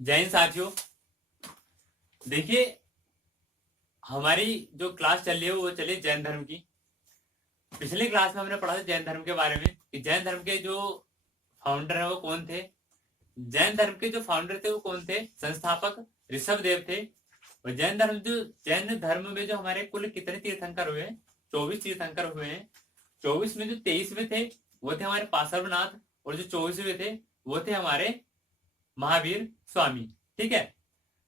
जैन साथियों, देखिए हमारी जो क्लास चल रही है वो चली जैन धर्म की। पिछले क्लास में हमने पढ़ा था जैन धर्म के बारे में कि जैन धर्म के जो फाउंडर है वो कौन थे। जैन धर्म के जो फाउंडर थे वो कौन थे? संस्थापक ऋषभ देव थे। और जैन धर्म में जो हमारे कुल कितने तीर्थंकर हुए? 24 तीर्थंकर हुए हैं। 24 में जो 23वें थे वो थे हमारे पार्श्वनाथ, और जो 24वें थे वो थे हमारे महावीर स्वामी। ठीक है,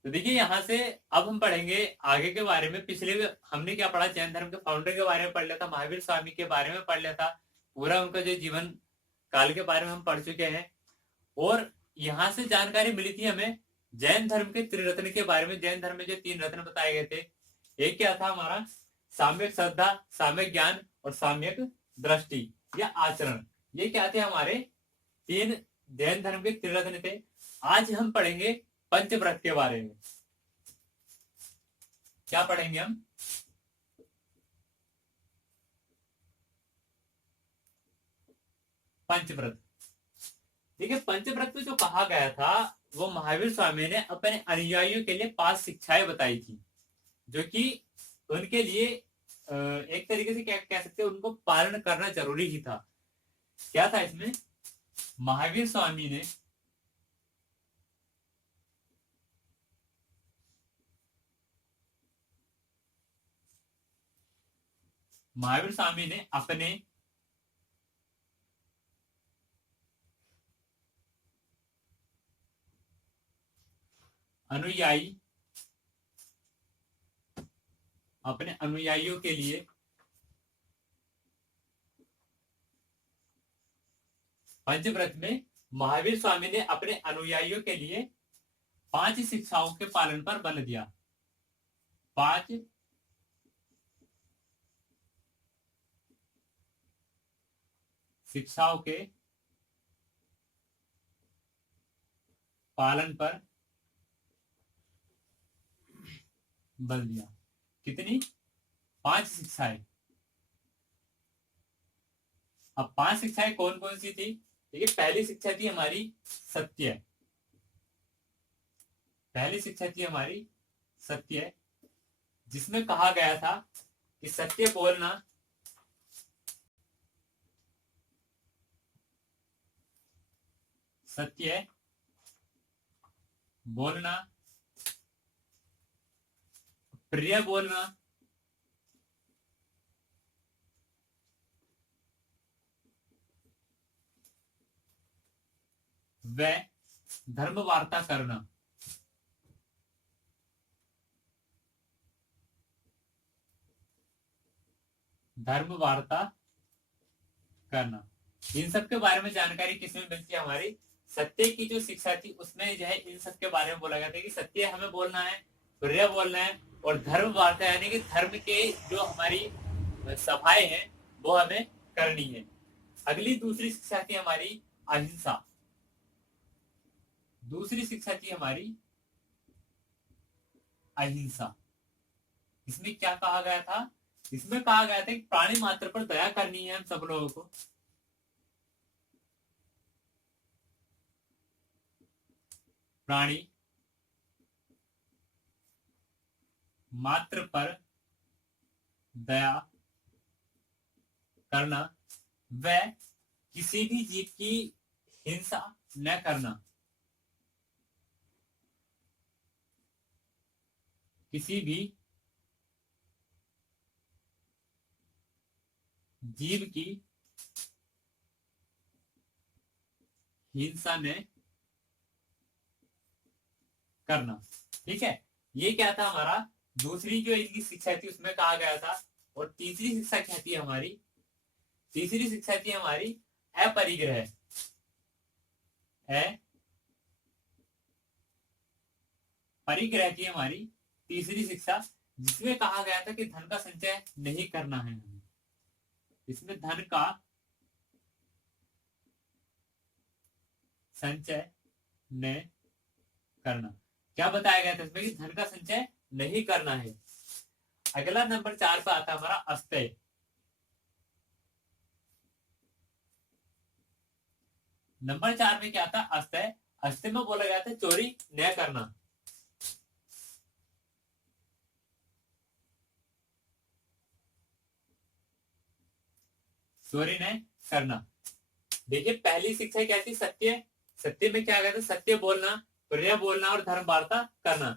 तो देखिए यहां से अब हम पढ़ेंगे आगे के बारे में। पिछले हमने क्या पढ़ा? जैन धर्म के फाउंडर के बारे में पढ़ लिया था, महावीर स्वामी के बारे में पढ़ लिया था, पूरा उनका जो जीवन काल के बारे में हम पढ़ चुके हैं। और यहां से जानकारी मिली थी हमें जैन धर्म के त्रिरत्न के बारे में। जैन धर्म में जो 3 रत्न बताए गए थे, एक क्या था हमारा? साम्यक श्रद्धा, साम्यक ज्ञान और साम्यक दृष्टि या आचरण। ये क्या थे? हमारे 3 जैन धर्म के त्रिरत्न थे। आज हम पढ़ेंगे पंचव्रत के बारे में। क्या पढ़ेंगे हम? पंचव्रत। देखिए पंचव्रत में जो कहा गया था वो महावीर स्वामी ने अपने अनुयायियों के लिए 5 शिक्षाएं बताई थी, जो कि उनके लिए एक तरीके से क्या कह सकते हैं, उनको पालन करना जरूरी ही था। क्या था इसमें? महावीर स्वामी ने अपने अनुयायियों के लिए पंचव्रत में महावीर स्वामी ने अपने अनुयायियों के लिए 5 शिक्षाओं के पालन पर बल दिया। 5 शिक्षाओं के पालन पर बल दिया। कितनी? 5 शिक्षाएं। अब 5 शिक्षाएं कौन कौन सी थी? देखिए पहली शिक्षा थी हमारी सत्य। पहली शिक्षा थी हमारी सत्य, जिसमें कहा गया था कि सत्य बोलना प्रिय बोलना व धर्म वार्ता करना। धर्म वार्ता करना, इन सब के बारे में जानकारी किसमें मिलती है? हमारी सत्य की जो शिक्षा थी उसमें जो है इन सब के बारे में बोला गया था कि सत्य हमें बोलना है, प्रिय बोलना है, और धर्म वार्ता यानी कि धर्म के जो हमारी सभाएं हैं वो हमें करनी है। अगली दूसरी शिक्षा थी हमारी अहिंसा। दूसरी शिक्षा थी हमारी अहिंसा। इसमें क्या कहा गया था? इसमें कहा गया था कि प्राणी मात्र पर दया करनी है हम सब लोगों को। प्राणी मात्र पर दया करना व किसी भी जीव की हिंसा न करना। किसी भी जीव की हिंसा न करना। ठीक है, ये क्या था हमारा? दूसरी जो इनकी शिक्षा थी उसमें कहा गया था। और तीसरी शिक्षा क्या थी हमारी? तीसरी शिक्षा थी हमारी अपरिग्रह। परिग्रह की हमारी तीसरी शिक्षा, जिसमें कहा गया था कि धन का संचय नहीं करना है हमें। इसमें धन का संचय न करना। क्या बताया गया था इसमें? कि धन का संचय नहीं करना है। अगला नंबर 4 पे आता हमारा अस्तय। नंबर 4 में क्या था, अस्तय। अस्तय में बोला गया था चोरी न करना। चोरी न करना। देखिए पहली शिक्षा क्या थी, सत्य। सत्य में क्या कहते, सत्य बोलना, प्रिय बोलना और धर्म वार्ता करना।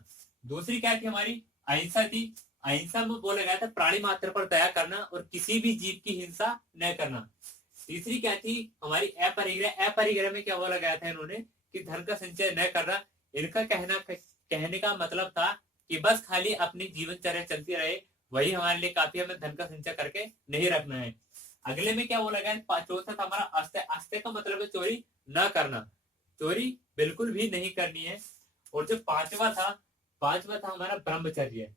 दूसरी क्या थी हमारी, अहिंसा थी। अहिंसा में बोला गया था प्राणी मात्र पर दया करना और किसी भी जीव की हिंसा न करना। तीसरी क्या थी हमारी, अपरिग्रह। अपरिग्रह में क्या बोला गया था इन्होंने, कि धन का संचय न करना। इनका कहने का मतलब था कि बस खाली अपनी जीवनचर्या चलती रहे, वही हमारे लिए काफी, हमें धन का संचय करके नहीं रखना है। अगले में क्या बोला गया, चौथा था हमारा आस्ते। आस्ते का मतलब है चोरी न करना, चोरी बिल्कुल भी नहीं करनी है। और जो पांचवा था हमारा ब्रह्मचर्य।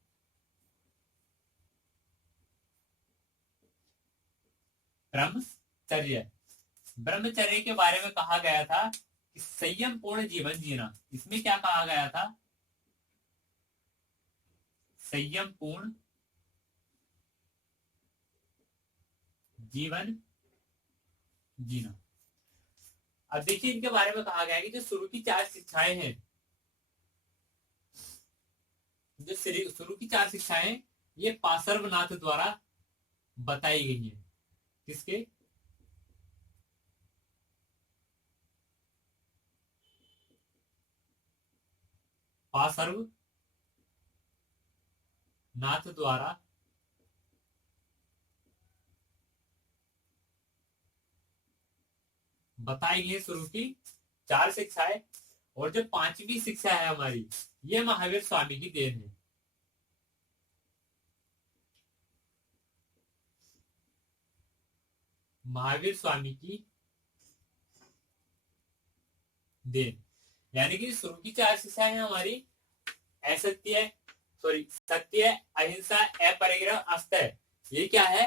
ब्रह्मचर्य, ब्रह्मचर्य के बारे में कहा गया था कि संयम पूर्ण जीवन जीना। इसमें क्या कहा गया था, संयम पूर्ण जीवन जीना। अब देखिए इनके बारे में कहा गया है कि जो शुरू की 4 शिक्षाएं हैं, जो शुरू की 4 शिक्षाएं, ये पार्श्वनाथ द्वारा बताई गई है। किसके, पार्श्वनाथ द्वारा बताई गई शुरू की 4 शिक्षाएं। और जो 5वीं शिक्षा है हमारी, ये महावीर स्वामी की देन है। महावीर स्वामी की देन। यानी कि शुरू की 4 शिक्षाएं हैं हमारी, असत्य, सत्य, अहिंसा, अपरिग्रह, अस्तय। ये क्या है,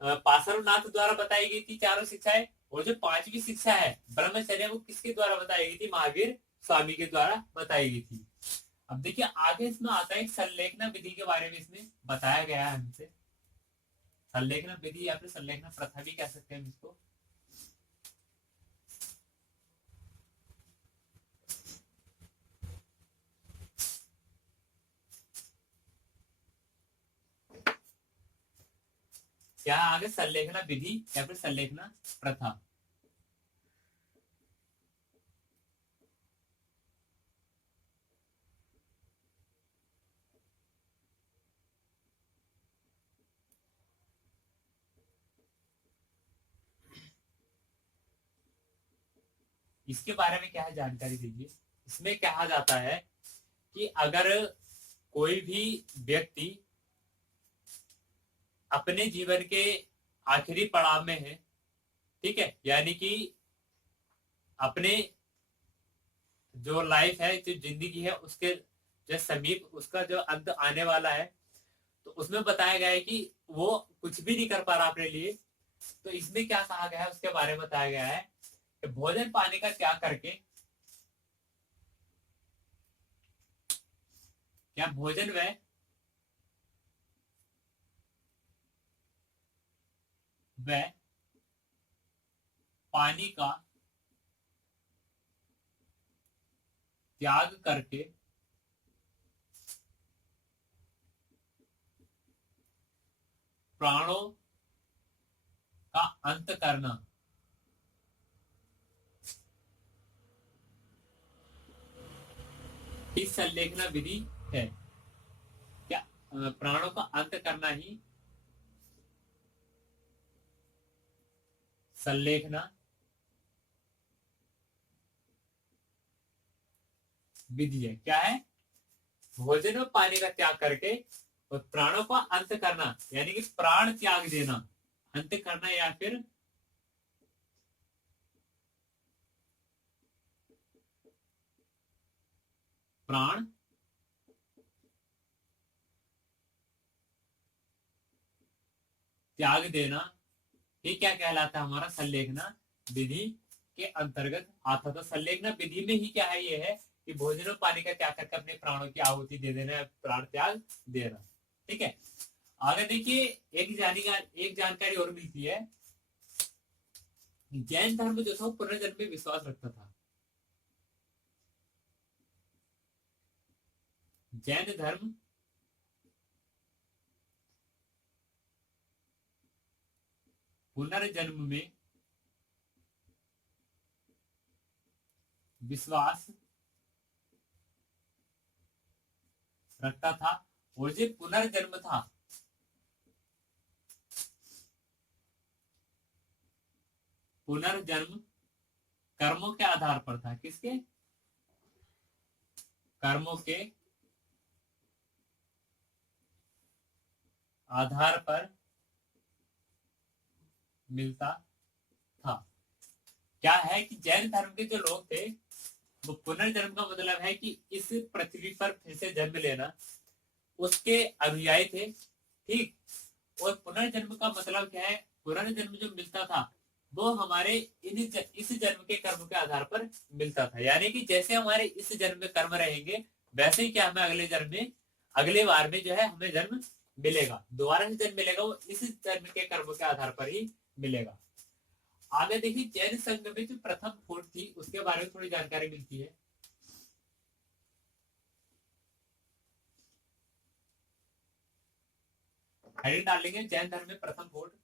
पार्श्वनाथ द्वारा बताई गई थी चारों शिक्षाएं। और जो 5वीं शिक्षा है ब्रह्मचर्य, वो किसके द्वारा बताई गई थी, महावीर स्वामी के द्वारा बताई गई थी। अब देखिए आगे इसमें आता है संलेखना विधि के बारे में, इसमें बताया गया है हमसे। संलेखना विधि या फिर संलेखना प्रथा भी कह सकते हैं हम इसको। क्या आगे संलेखना विधि या फिर संलेखना प्रथा। इसके बारे में क्या है जानकारी दीजिए। इसमें कहा जाता है कि अगर कोई भी व्यक्ति अपने जीवन के आखिरी पड़ाव में है, ठीक है, यानी कि अपने जो लाइफ है, जो जिंदगी है, उसके जो समीप उसका जो अंत आने वाला है, तो उसमें बताया गया है कि वो कुछ भी नहीं कर पा रहा अपने लिए। तो इसमें क्या कहा गया है, उसके बारे में बताया गया है कि भोजन पानी का त्याग करके, क्या भोजन व पानी का त्याग करके प्राणों का अंत करना, इस संलेखना विधि है। क्या प्राणों का अंत करना ही संलेखना विधि है। क्या है, भोजन और पानी का त्याग करके और प्राणों का अंत करना, यानी कि प्राण त्याग देना, अंत करना या फिर प्राण त्याग देना, ये क्या कहलाता है, हमारा संलेखना विधि के अंतर्गत आता था। संलेखना विधि में ही क्या है, ये है कि भोजन और पानी का त्याग करके अपने प्राणों की आहुति दे देना, प्राण त्याग देना। ठीक है, आगे देखिए एक जानकारी और मिलती है जैन धर्म जो था वो पुनर्जन्म में विश्वास रखता था। जैन धर्म पुनर्जन्म में विश्वास रखता था, और जो पुनर्जन्म था पुनर्जन्म कर्मों के आधार पर था। किसके? कर्मों के आधार पर मिलता था। क्या है कि जैन धर्म के जो लोग थे वो पुनर्जन्म का मतलब है कि इस पृथ्वी पर फिर से जन्म लेना, उसके अनुयायी थे। ठीक। और पुनर्जन्म का मतलब क्या है? पुनर्जन्म जो मिलता था वो हमारे इस जन्म के कर्म के आधार पर मिलता था। यानी कि जैसे हमारे इस जन्म में कर्म रहेंगे वैसे ही क्या हमें अगले जन्म में, अगले बार में जो है हमें जन्म मिलेगा, दोबारा से जन्म मिलेगा, वो इस जन्म के कर्म के आधार पर ही मिलेगा। आगे देखिए, जैन संघ में जो प्रथम फूट थी उसके बारे में थोड़ी जानकारी मिलती है। हेडिंग डाल लेंगे जैन धर्म में प्रथम फूट।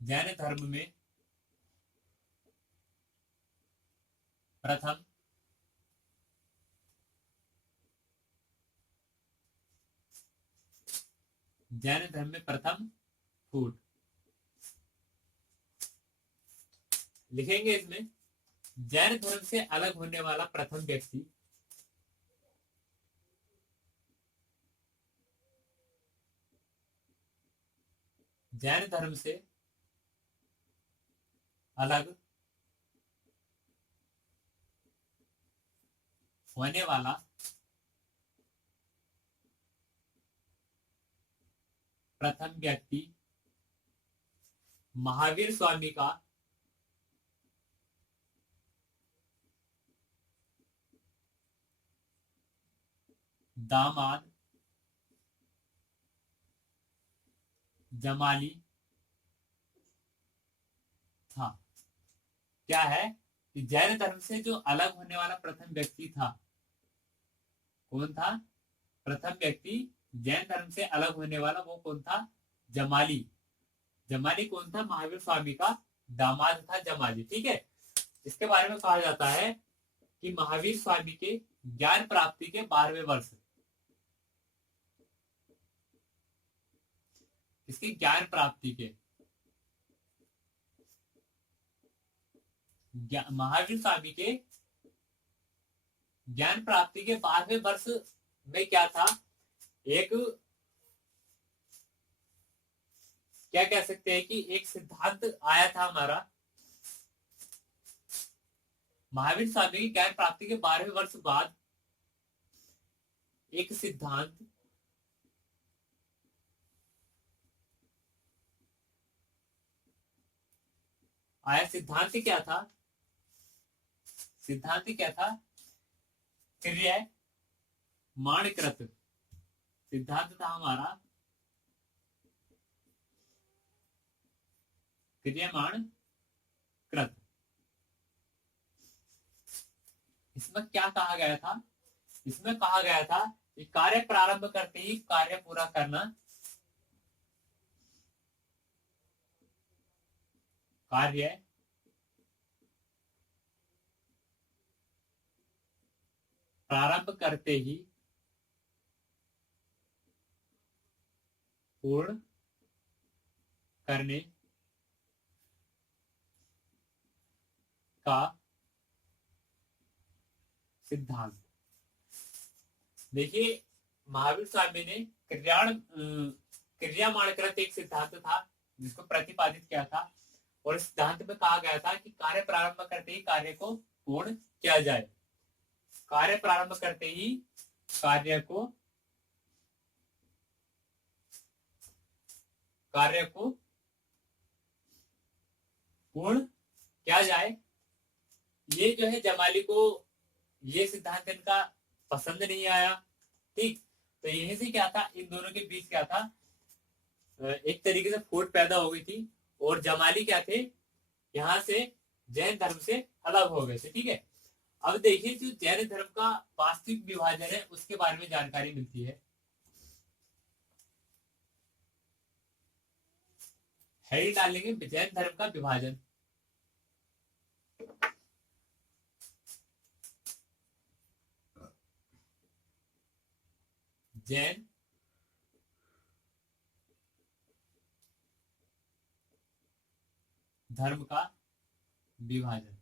जैन धर्म में प्रथम जैन धर्म में प्रथम फूट लिखेंगे इसमें। जैन धर्म से अलग होने वाला प्रथम व्यक्ति जैन धर्म से अलग होने वाला प्रथम व्यक्ति महावीर स्वामी का दामाद जमाली था। क्या है कि जैन धर्म से जो अलग होने वाला प्रथम व्यक्ति था, कौन था? प्रथम व्यक्ति जैन धर्म से अलग होने वाला वो कौन था? जमाली। जमाली कौन था? महावीर स्वामी का दामाद था जमाली। ठीक है। इसके बारे में कहा जाता है कि महावीर स्वामी के ज्ञान प्राप्ति के 12वें वर्ष, इसकी ज्ञान प्राप्ति के महावीर स्वामी के ज्ञान प्राप्ति के 12वें वर्ष में क्या था? एक, क्या कह सकते हैं कि एक सिद्धांत आया था हमारा। महावीर स्वामी की ज्ञान प्राप्ति के 12वें वर्ष बाद एक सिद्धांत आया। सिद्धांत क्या था? सिद्धांत क्या था? क्रियामाणकृत सिद्धांत था हमारा, क्रियामाण कृत। इसमें क्या कहा गया था? इसमें कहा गया था कि कार्य प्रारंभ करते ही कार्य पूरा करना, कार्य प्रारंभ करते ही पूर्ण करने का सिद्धांत। देखिए, महावीर स्वामी ने क्रियामाणकृत एक सिद्धांत था जिसको प्रतिपादित किया था, और इस सिद्धांत में कहा गया था कि कार्य प्रारंभ करते ही कार्य को पूर्ण किया जाए। कार्य प्रारंभ करते ही कार्य को पूर्ण किया जाए। ये जो है जमाली को ये सिद्धांत इनका पसंद नहीं आया। ठीक। तो यहीं से क्या था, इन दोनों के बीच क्या था, एक तरीके से फूट पैदा हो गई थी। और जमाली क्या थे, यहाँ से जैन धर्म से अलग हो गए थे। ठीक है, अब देखिए जो जैन धर्म का वास्तविक विभाजन है उसके बारे में जानकारी मिलती है। हेडिंग डालेंगे जैन धर्म का विभाजन। जैन धर्म का विभाजन।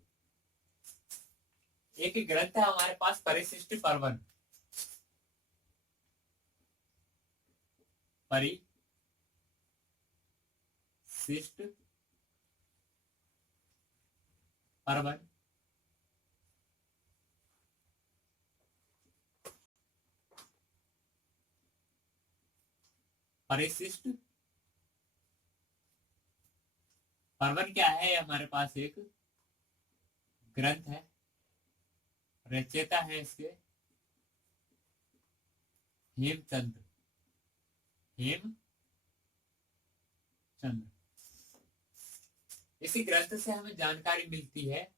एक ग्रंथ है हमारे पास, परिशिष्ट पर्वन। परिशिष्ट पर्वन परिशिष्ट पर्वन क्या है, हमारे पास एक ग्रंथ है, रचयिता है इसके हेमचंद्र। हेमचंद्र। इसी ग्रंथ से हमें जानकारी मिलती है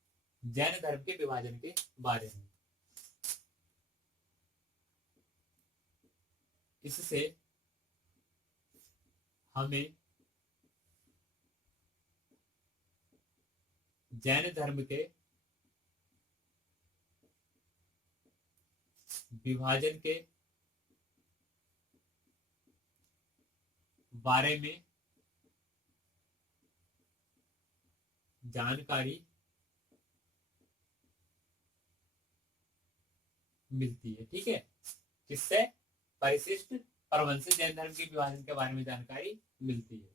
जैन धर्म के विभाजन के बारे में। इससे हमें जैन धर्म के विभाजन के बारे में जानकारी मिलती है। ठीक है, किससे, परिशिष्ट पर्वन से जैन धर्म के विभाजन के बारे में जानकारी मिलती है।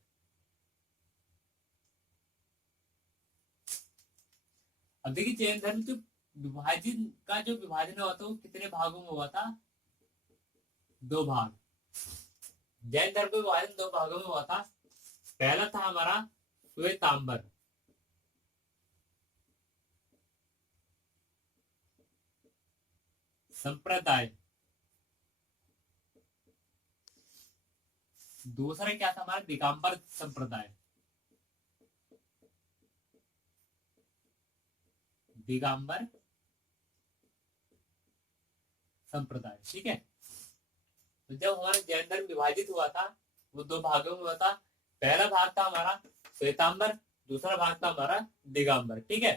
अब देखिए जैन धर्म जो विभाजन का जो विभाजन हुआ था वो कितने भागों में हुआ था, 2 भाग। जैन धर्म का विभाजन 2 भागों में हुआ था। पहला था हमारा श्वेतांबर संप्रदाय। दूसरा क्या था हमारा, दिगंबर संप्रदाय। दिगंबर संप्रदाय। ठीक है, तो जब हमारा जैन धर्म विभाजित हुआ था वो 2 भागों में हुआ था। पहला भाग था हमारा श्वेतांबर, दूसरा भाग था हमारा दिगंबर। ठीक है,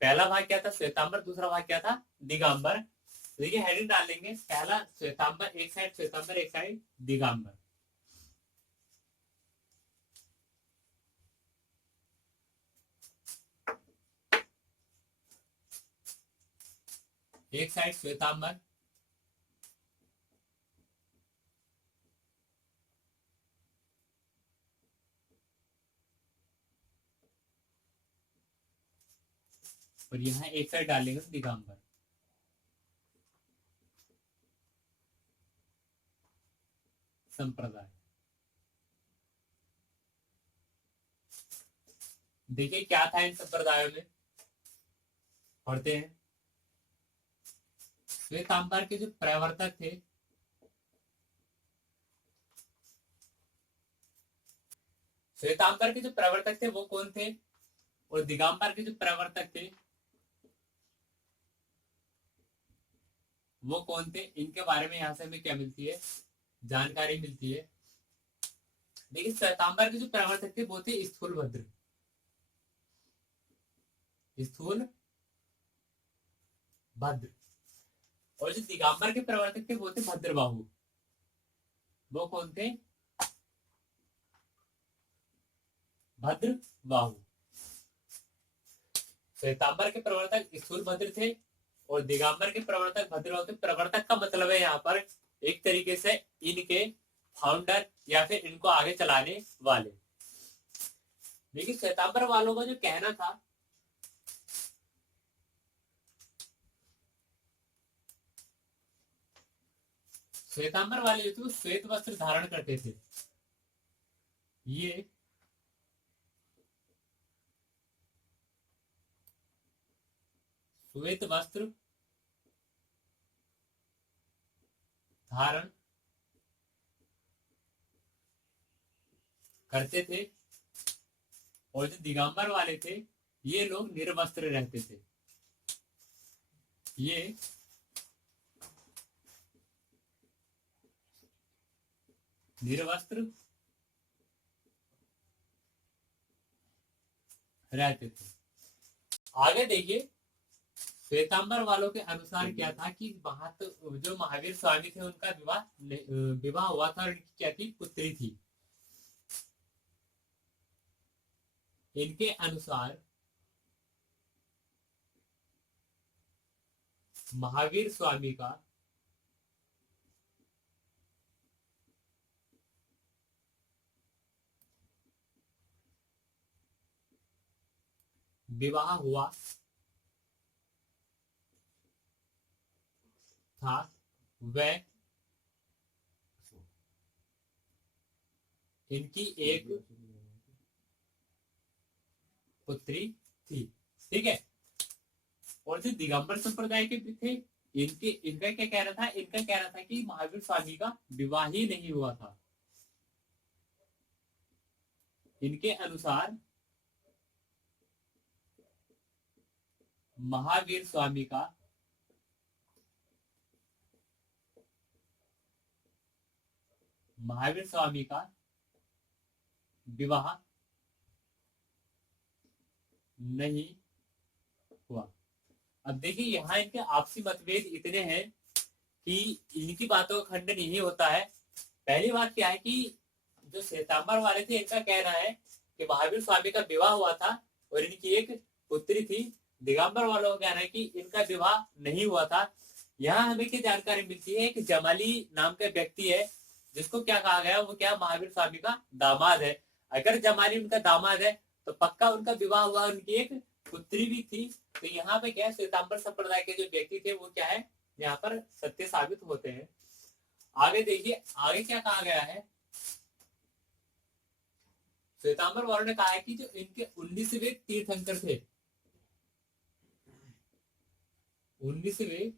पहला भाग क्या था, श्वेतांबर, दूसरा भाग क्या था, दिगंबर। देखिए हेडिंग डालेंगे, पहला श्वेतांबर एक साइड, श्वेतांबर एक साइड, दिगंबर। एक साइड श्वेतांबर, और यहाँ एक साइड डालेंगे दिगंबर। संप्रदाय। देखिए क्या था इन संप्रदायों में, पढ़ते हैं। श्वेतांबर के जो प्रवर्तक थे, श्वेतांबर के जो प्रवर्तक थे वो कौन थे, और दिगंबर के जो प्रवर्तक थे वो कौन थे, इनके बारे में यहाँ से हमें क्या मिलती है, जानकारी मिलती है। देखिए श्वेतांबर के जो प्रवर्तक थे वो थे स्थूलभद्र। स्थूल भद्र। और जो दिगंबर के प्रवर्तक थे वो थे भद्रबाहु। वो कौन थे, भद्रबाहु। श्वेतांबर के प्रवर्तक स्थूलभद्र थे और दिगंबर के प्रवर्तक भद्रबाहु थे। प्रवर्तक का मतलब है यहाँ पर एक तरीके से इनके फाउंडर या फिर इनको आगे चलाने वाले। देखिए श्वेतांबर वालों का जो कहना था, श्वेतांबर वाले जो थे वो श्वेत वस्त्र धारण करते थे। ये श्वेत वस्त्र धारण करते थे, और जो दिगंबर वाले थे ये लोग निर्वस्त्र रहते थे। ये निर्वस्त्र रहते थे। आगे देखिए, श्वेतांबर वालों के अनुसार क्या था कि जो महावीर स्वामी थे उनका विवाह हुआ था और इनकी क्या थी, पुत्री थी। इनके अनुसार महावीर स्वामी का विवाह हुआ था, वह इनकी एक पुत्री थी। ठीक है। और जो दिगंबर संप्रदाय के भी थे, इनका क्या कहना था, इनका कहना था कि महावीर स्वामी का विवाह ही नहीं हुआ था। इनके अनुसार महावीर स्वामी का विवाह नहीं हुआ। अब देखिए, यहाँ इनके आपसी मतभेद इतने हैं कि इनकी बातों का खंडन यही होता है। पहली बात क्या है कि जो श्वेतांबर वाले थे इनका कहना है कि महावीर स्वामी का विवाह हुआ था और इनकी एक पुत्री थी। दिगंबर वालों का कहना है कि इनका विवाह नहीं हुआ था। यहाँ हमें क्या जानकारी मिलती है कि जमाली नाम का व्यक्ति है जिसको क्या कहा गया, वो क्या महावीर स्वामी का दामाद है। अगर जमाली उनका दामाद है तो पक्का उनका विवाह हुआ, उनकी एक पुत्री भी थी। तो यहाँ पे क्या है, श्वेतांबर संप्रदाय के जो व्यक्ति थे वो क्या है, यहाँ पर सत्य साबित होते हैं। आगे देखिए, आगे क्या कहा गया है। श्वेतांबर वालों ने कहा है कि जो इनके 19वें तीर्थंकर थे, 19वें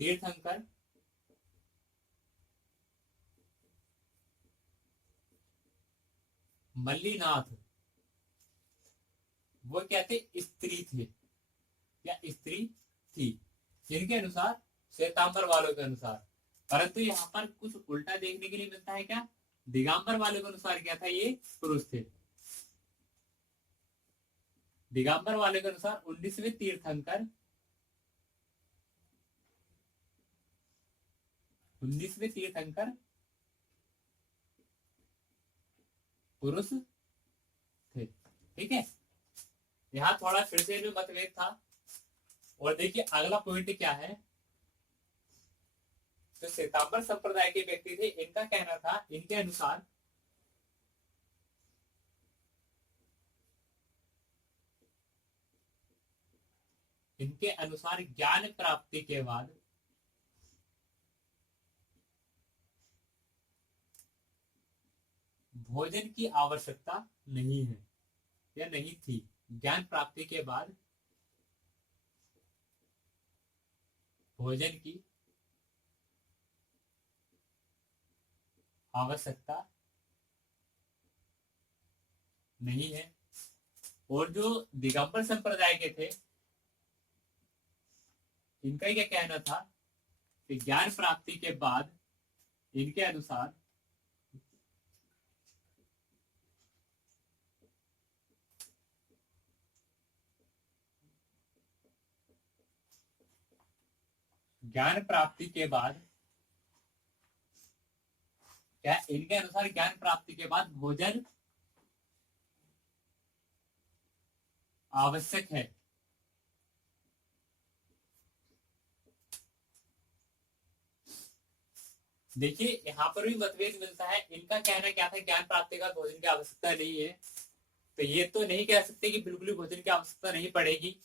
तीर्थंकर मल्लीनाथ, वो क्या थे, स्त्री थे या स्त्री थी जिनके अनुसार, श्वेतांबर वालों के अनुसार। परंतु यहाँ पर कुछ उल्टा देखने के लिए मिलता है। क्या, दिगंबर वालों के अनुसार क्या था, ये पुरुष थे। दिगंबर वाले के अनुसार 19वें तीर्थंकर, 19वें तीर्थंकर पुरुष थे। ठीक है। यहां थोड़ा फिर से भी मतभेद था। और देखिए अगला पॉइंट क्या है, तो श्वेतांबर संप्रदाय के व्यक्ति थे, इनका कहना था, इनके अनुसार ज्ञान प्राप्ति के बाद भोजन की आवश्यकता नहीं है या नहीं थी। ज्ञान प्राप्ति के बाद भोजन की आवश्यकता नहीं है। और जो दिगंबर संप्रदाय के थे, इनका क्या कहना था कि ज्ञान प्राप्ति के बाद इनके अनुसार ज्ञान प्राप्ति के बाद क्या, इनके अनुसार ज्ञान प्राप्ति के बाद भोजन आवश्यक है। देखिए यहाँ पर भी मतभेद मिलता है। इनका कहना क्या था, ज्ञान प्राप्ति का भोजन की आवश्यकता नहीं है। तो ये तो नहीं कह सकते कि बिल्कुल ही भोजन की आवश्यकता नहीं पड़ेगी।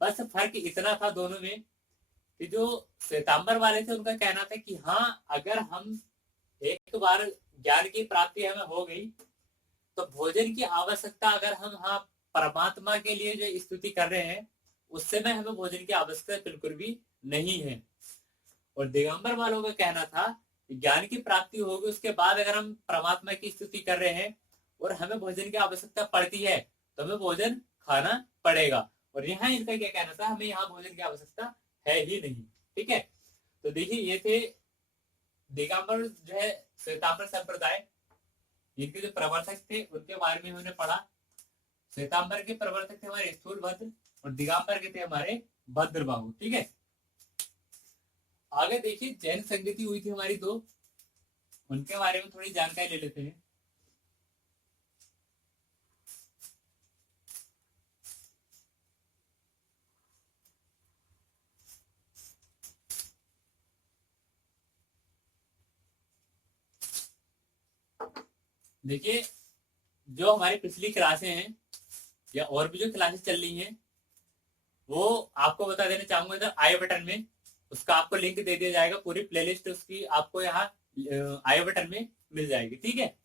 बस फर्क इतना था दोनों में कि जो श्वेतांबर वाले थे उनका कहना था कि हाँ, अगर हम एक बार ज्ञान की प्राप्ति हमें हो गई तो भोजन की आवश्यकता, अगर हम हाँ परमात्मा के लिए जो स्तुति कर रहे हैं उस समय हमें भोजन की आवश्यकता बिल्कुल भी नहीं है। और दिगंबर वालों का कहना था ज्ञान की प्राप्ति होगी उसके बाद अगर हम परमात्मा की स्तुति कर रहे हैं और हमें भोजन की आवश्यकता पड़ती है तो हमें भोजन खाना पड़ेगा। और यहाँ इनका क्या कहना था, हमें यहाँ भोजन की आवश्यकता है ही नहीं। ठीक है, तो देखिए ये थे दिगंबर जो है श्वेतांबर संप्रदाय, इनके जो प्रवर्तक थे उनके बारे में हमने पढ़ा। श्वेतांबर के प्रवर्तक थे हमारे स्थूलभद्र और दिगंबर के थे हमारे भद्रबाहु। ठीक है, आगे देखिए जैन संगति हुई थी हमारी दो, उनके बारे में थोड़ी जानकारी ले लेते हैं। देखिए जो हमारी पिछली क्लासें हैं या और भी जो क्लासेस चल रही हैं वो आपको बता देना चाहूंगा, इधर आई बटन में उसका आपको लिंक दे दिया जाएगा, पूरी प्लेलिस्ट उसकी आपको यहाँ आई बटन में मिल जाएगी। ठीक है,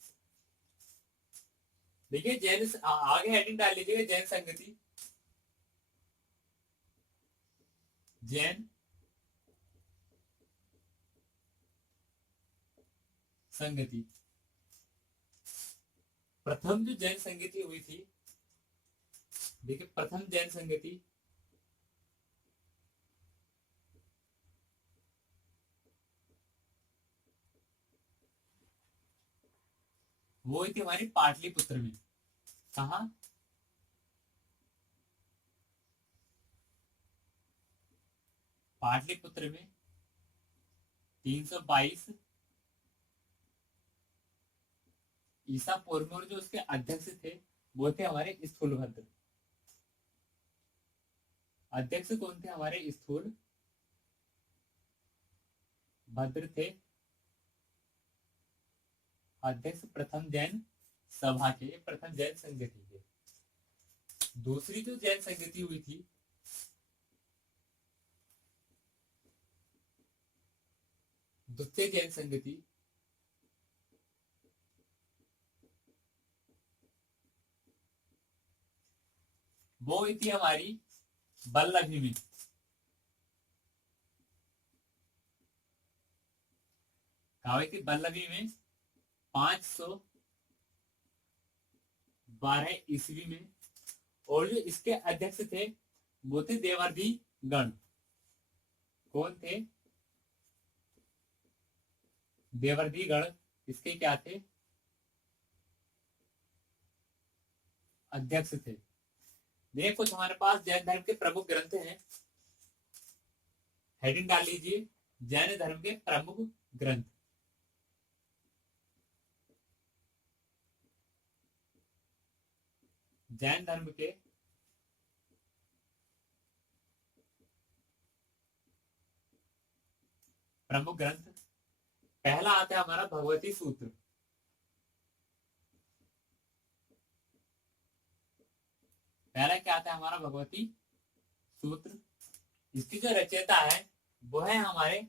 देखिए जैन आगे हेडिंग डाल लीजिएगा जैन संगति, जैन संगति। प्रथम जो जैन संगति हुई थी, देखिए प्रथम जैन संगति वो हुई थी हमारी पाटलिपुत्र में। कहा, पाटलिपुत्र में 322 ईसा पूर्व में। और जो उसके अध्यक्ष थे वो थे हमारे स्थूलभद्र। अध्यक्ष कौन थे हमारे स्थूल भद्र थे, अध्यक्ष प्रथम जैन सभा के, प्रथम जैन संगति के। दूसरी जो जैन संगति हुई थी द्वितीय जैन संगति, वो हुई थी हमारी बल्लभी में। कहा हुई थी बल्लभी में 512 ईस्वी में। और जो इसके अध्यक्ष थे वो थे देवर्षि गण। कौन थे? देवर्षि गण इसके क्या थे? अध्यक्ष थे। देखिए कुछ हमारे पास जैन धर्म के प्रमुख ग्रंथ हैं, हेडिंग डाल लीजिए जैन धर्म के प्रमुख ग्रंथ। जैन धर्म के प्रमुख ग्रंथ, पहला आता है हमारा भगवती सूत्र। पहला क्या आता है हमारा? भगवती सूत्र। इसकी जो रचयिता है वो है हमारे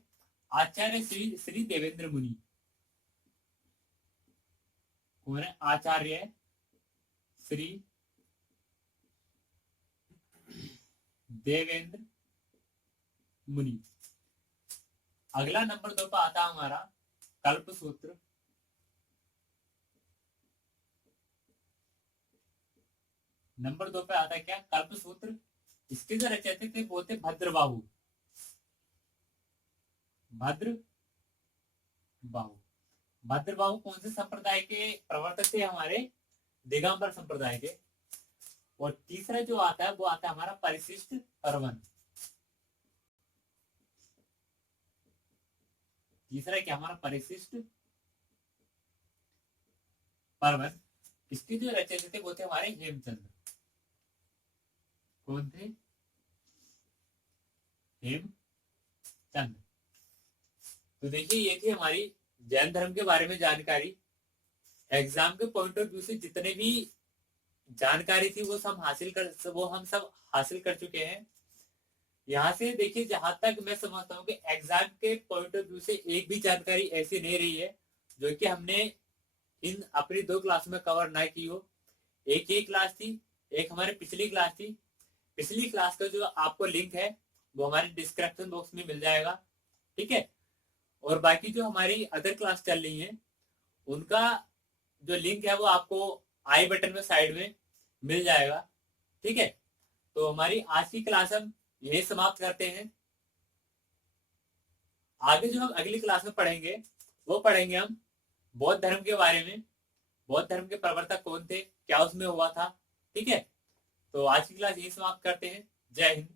आचार्य श्री श्री देवेंद्र मुनि। कौन है? आचार्य श्री देवेंद्र मुनि। अगला नंबर 2 पर आता हमारा कल्प सूत्र। नंबर 2 पे आता है क्या? कल्प सूत्र। इसके जो रचयिता थे वो थे भद्रबाहु। भद्रबाहु। भद्रबाहु कौन से संप्रदाय के प्रवर्तक थे? हमारे दिगंबर संप्रदाय के। और तीसरा जो आता है वो आता है हमारा परिशिष्ट परवन। तीसरा क्या हमारा? परिशिष्ट परवन। इसके जो रचयिता थे वो थे हमारे हेमचंद्र। कौन थे? हेमचंद्र। तो देखिए ये थी हमारी जैन धर्म के बारे में जानकारी। एग्जाम के पॉइंट ऑफ व्यू से जितने भी जानकारी थी वो हम सब हासिल कर चुके हैं। यहाँ से देखिए जहां तक मैं समझता हूँ कि एग्जाम के पॉइंट ऑफ व्यू से एक भी जानकारी ऐसी नहीं रही है जो कि हमने इन अपनी 2 क्लास में कवर ना की हो। एक ही क्लास थी, एक हमारी पिछली क्लास थी। पिछली क्लास का जो आपको लिंक है वो हमारे डिस्क्रिप्शन बॉक्स में मिल जाएगा। ठीक है, और बाकी जो हमारी अदर क्लास चल रही है उनका जो लिंक है वो आपको आई बटन में साइड में मिल जाएगा। ठीक है, तो हमारी आज की क्लास हम यही समाप्त करते हैं। आगे जो हम अगली क्लास में पढ़ेंगे वो पढ़ेंगे हम बौद्ध धर्म के बारे में। बौद्ध धर्म के प्रवर्तक कौन थे, क्या उसमें हुआ था। ठीक है, तो आज की क्लास यही समाप्त करते हैं। जय हिंद।